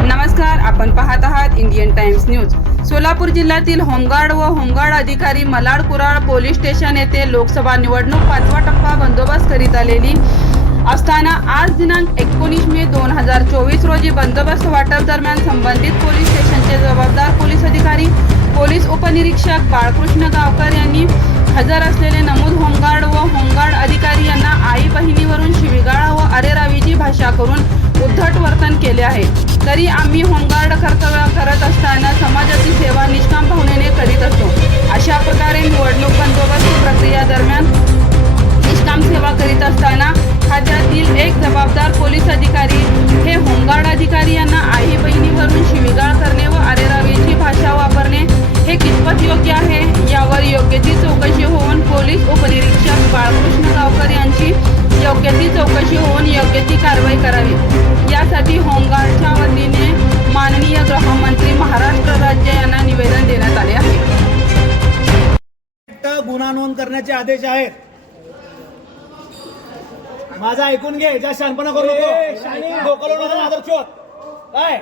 नमस्कार आपण पाहत आहात इंडियन टाइम्स न्यूज. सोलापूर जिल्ह्यातील होमगार्ड व होमगार्ड अधिकारी मलाड कुराळ पोलीस स्टेशन येथे लोकसभा निवडणूक पाचवा टप्पा बंदोबस्त करीत आलेली असताना आज दिनांक एकोणीस मे दोन हजार चोवीस रोजी बंदोबस्त वाटप दरम्यान संबंधित पोलीस स्टेशनचे जबाबदार पोलीस अधिकारी पोलीस उपनिरीक्षक बाळकृष्ण गावकर यांनी हजर असलेले नमूद होमगार्ड व होमगार्ड अधिकारी यांना आई बहिणीवरून शिवीगाळ व अरेरावीची भाषा करून उद्धट वर्तन केले आहे. तरी आम्ही होमगार्ड कर्तव्य करत असताना समाजाची सेवा निष्काम भावनेने करीत असतो. अशा प्रकारे निवडणूक बंदोबस्त प्रक्रिया दरम्यान निष्काम सेवा करीत असताना खात्यातील एक जबाबदार पोलीस अधिकारी गुन्हा नोंद करण्याचे आदेश आहेत. माझा ऐकून घे ज्या शानपणा करू नको. डोकं लावू नको काय.